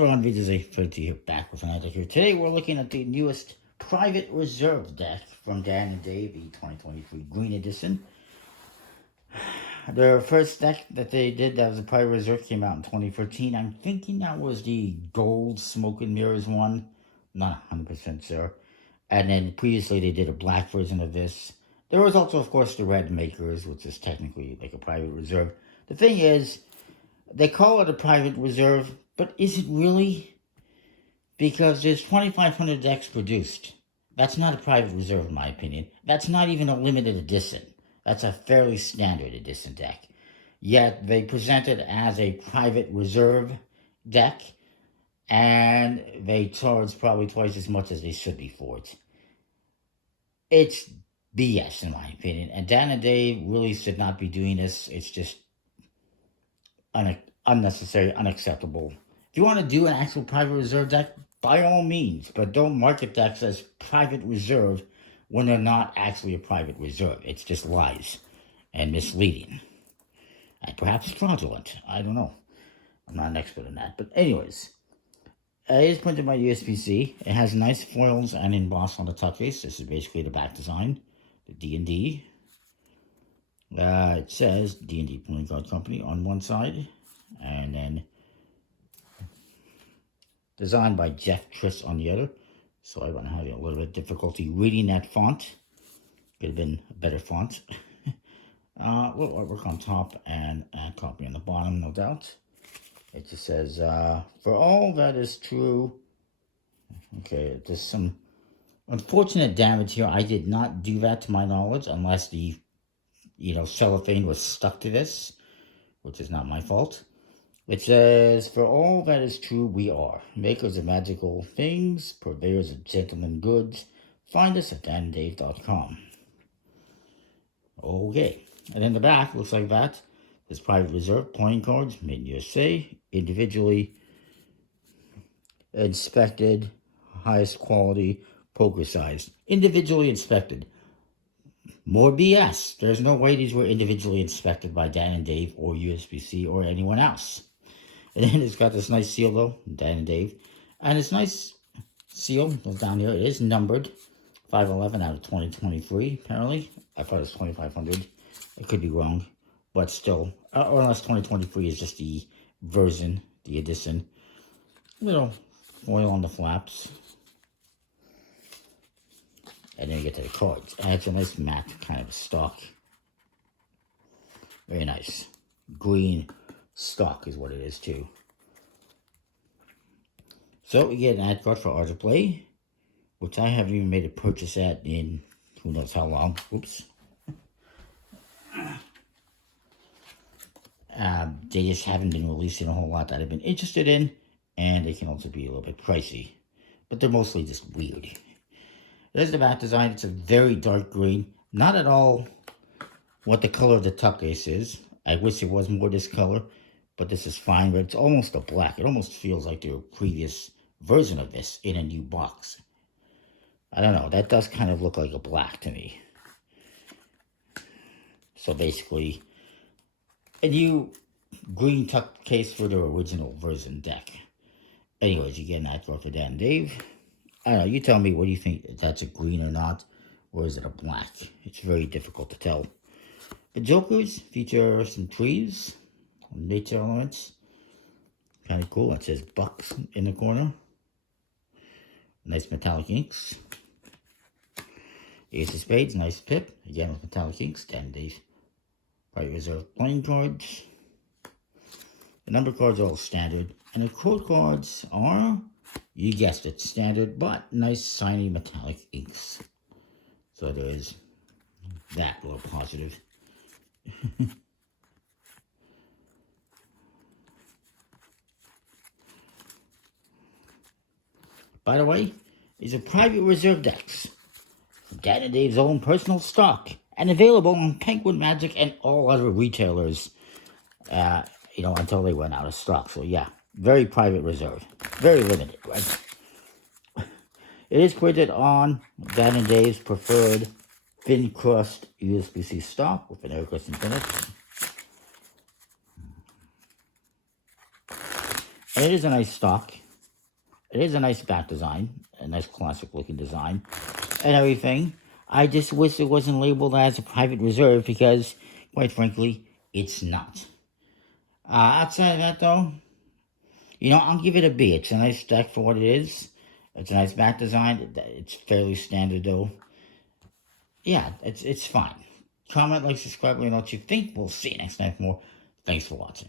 Everyone, VJ's pretty here back with another here. Today we're looking at the newest Private Reserve deck from Dan and Dave, the 2023 Green Edition. Their first deck that they did that was a Private Reserve came out in 2014. I'm thinking that was the Gold Smoke and Mirrors one. Not 100% sure. And then previously they did a black version of this. There was also, of course, the Red Makers, which is technically like a Private Reserve. The thing is, they call it a Private Reserve, but is it really? Because there's 2,500 decks produced. That's not a Private Reserve, in my opinion. That's not even a limited edition. That's a fairly standard edition deck. Yet they present it as a Private Reserve deck, and they charge probably twice as much as they should be for it. It's BS, in my opinion. And Dan and Dave really should not be doing this. It's just unnecessary, unacceptable. If you want to do an actual Private Reserve deck, by all means, but don't market decks as Private Reserve when they're not actually a Private Reserve. It's just lies and misleading. And perhaps fraudulent. I don't know. I'm not an expert in that. But anyways, it is printed by USPCC. It has nice foils and embossed on the top face. This is basically the back design. The D&D. It says D&D Playing Card Company on one side. And then designed by Jeff Triss on the other. So I'm having a little bit of difficulty reading that font. Could have been a better font. Little artwork on top and a copy on the bottom, no doubt. It just says, for all that is true. Okay, there's some unfortunate damage here. I did not do that to my knowledge, unless the, cellophane was stuck to this, which is not my fault. It says, for all that is true, we are makers of magical things, purveyors of gentleman goods. Find us at dandave.com. Okay. And in the back, looks like that. There's Private Reserve playing cards, made in USA, individually inspected, highest quality, poker size. Individually inspected. More BS. There's no way these were individually inspected by Dan and Dave or USPCC or anyone else. And then it's got this nice seal, though, Dan and Dave. And this nice seal down here. It is numbered 511 out of 2023, apparently. I thought it was 2,500. I could be wrong. But still, or unless 2023 is just the version, the edition. Little foil on the flaps. And then you get to the cards. And it's a nice matte kind of stock. Very nice. Green stock is what it is too. So we get an ad card for Art of Play, which I haven't even made a purchase at in who knows how long. Oops. They just haven't been releasing a whole lot that I've been interested in, and they can also be a little bit pricey, but they're mostly just weird. There's the back design. It's a very dark green, not at all what the color of the tuck case is. I wish it was more this color, but this is fine, but it's almost a black. It almost feels like the previous version of this in a new box. I don't know, that does kind of look like a black to me. So basically, a new green tuck case for the original version deck. Anyways, you get an ad card for Dan and Dave. I don't know, you tell me, what do you think, if that's a green or not, or is it a black? It's very difficult to tell. The Jokers feature some trees, nature elements. Kind of cool. It says Bucks in the corner. Nice metallic inks. Ace of Spades, nice pip. Again with metallic inks. Dan and Dave Private Reserve playing cards. The number cards are all standard. And the quote cards are, you guessed it, standard, but nice shiny metallic inks. So there is that little positive. By the way, these are Private Reserve decks from Dan and Dave's own personal stock and available on Penguin Magic and all other retailers, until they run out of stock. So yeah, very Private Reserve, very limited, right? It is printed on Dan and Dave's preferred thin crust USPCC stock with an air cushion finish. And it is a nice stock. It is a nice back design, a nice classic looking design, and everything. I just wish it wasn't labeled as a private reserve because, quite frankly, it's not. Outside of that, though, I'll give it a B. It's a nice deck for what it is. It's a nice back design. It's fairly standard, though. Yeah, it's fine. Comment, like, subscribe, let me know what you think. We'll see you next time for more. Thanks for watching.